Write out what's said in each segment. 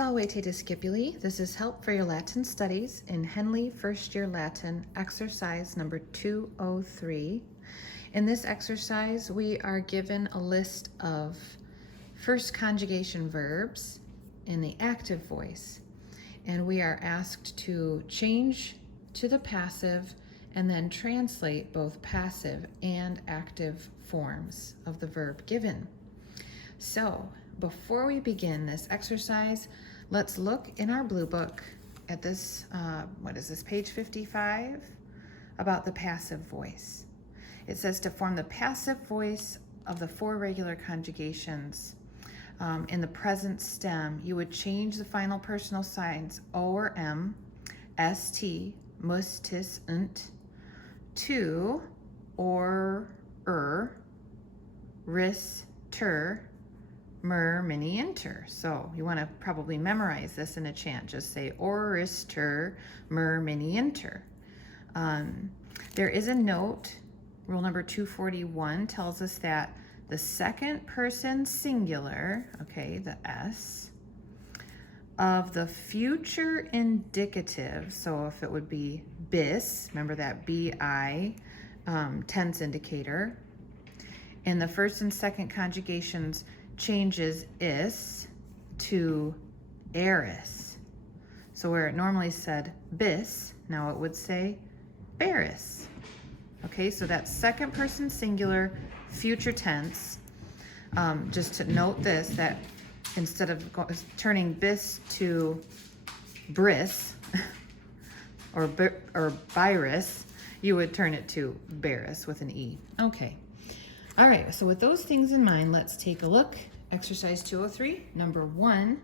Salve te Scipuli. This is Help for Your Latin Studies in Henle First Year Latin, exercise number 203. In this exercise, we are given a list of first conjugation verbs in the active voice, and we are asked to change to the passive and then translate both passive and active forms of the verb given. So, before we begin this exercise, let's look in our blue book at this, page 55, about the passive voice. It says to form the passive voice of the four regular conjugations in the present stem, you would change the final personal signs O or M, st, mus, tis, nt, to or, ris, ter, mer, mini, inter. So you want to probably memorize this in a chant. Just say orister, mer, mini, inter. There is a note. Rule number 241 tells us that the second person singular, okay, the S, of the future indicative, so if it would be bis, remember that bi tense indicator, in the first and second conjugations changes is to eris. So where it normally said bis, now it would say beris. Okay, so that's second person singular, future tense. Just to note this, that instead of turning bis to bris or biris, you would turn it to beris with an E. Okay. All right, so with those things in mind, let's take a look. Exercise 203, number 1,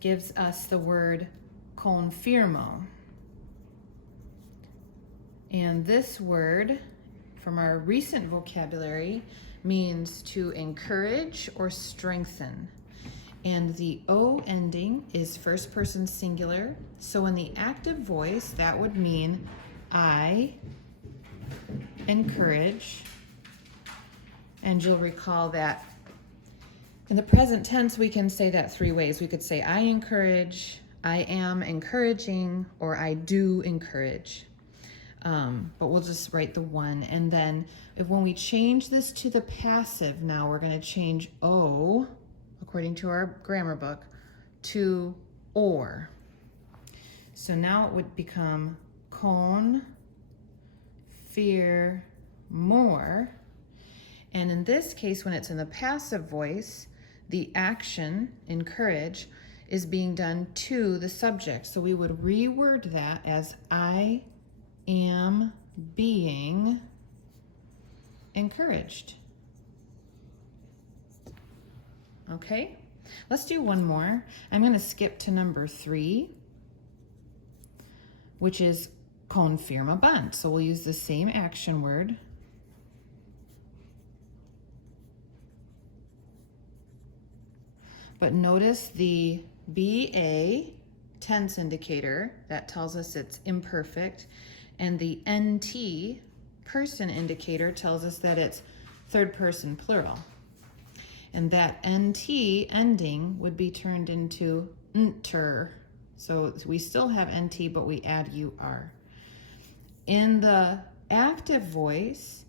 gives us the word confirmo. And this word, from our recent vocabulary, means to encourage or strengthen. And the O ending is first person singular. So in the active voice, that would mean I encourage. And you'll recall that in the present tense, we can say that three ways. We could say I encourage, I am encouraging, or I do encourage. But we'll just write the one. And then when we change this to the passive, now we're going to change O, according to our grammar book, to or. So now it would become con, fear, more. And in this case, when it's in the passive voice, the action, encourage, is being done to the subject. So we would reword that as I am being encouraged. Okay, let's do one more. I'm going to skip to number 3, which is confirmabant. So we'll use the same action word. But notice the BA tense indicator, that tells us it's imperfect, and the NT person indicator tells us that it's third person plural. And that NT ending would be turned into nter. So we still have NT, but we add UR. In the active voice,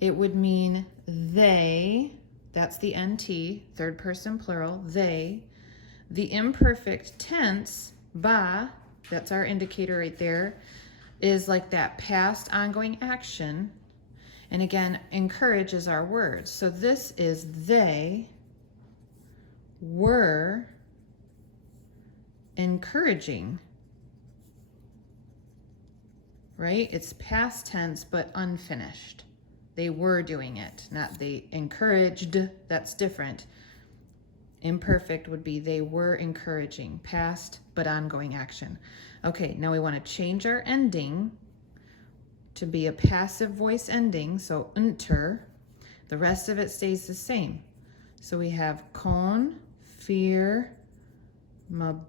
it would mean they. That's the NT, third person plural, they. The imperfect tense, ba, that's our indicator right there, is like that past ongoing action. And again, encourage is our word. So this is they were encouraging, right? It's past tense, but unfinished. They were doing it, not they encouraged. That's different. Imperfect would be they were encouraging, past but ongoing action. Okay, now we want to change our ending to be a passive voice ending, so unter. The rest of it stays the same. So we have con, fear, mabanter.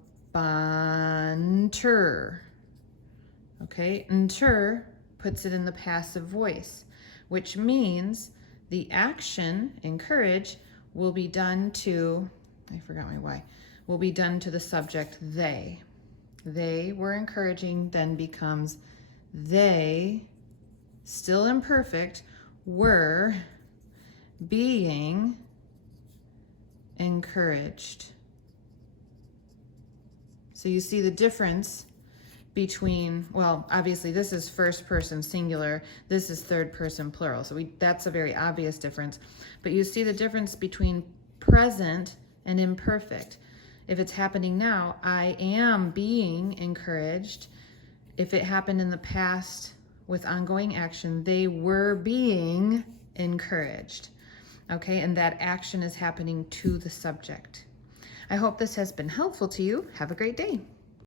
Okay, unter puts it in the passive voice, which means the action, encourage, will be done to, I forgot my why, will be done to the subject they. They were encouraging then becomes they, still imperfect, were being encouraged. So you see the difference between, well, obviously this is first person singular, this is third person plural. So that's a very obvious difference. But you see the difference between present and imperfect. If it's happening now, I am being encouraged. If it happened in the past with ongoing action, they were being encouraged. Okay, and that action is happening to the subject. I hope this has been helpful to you. Have a great day.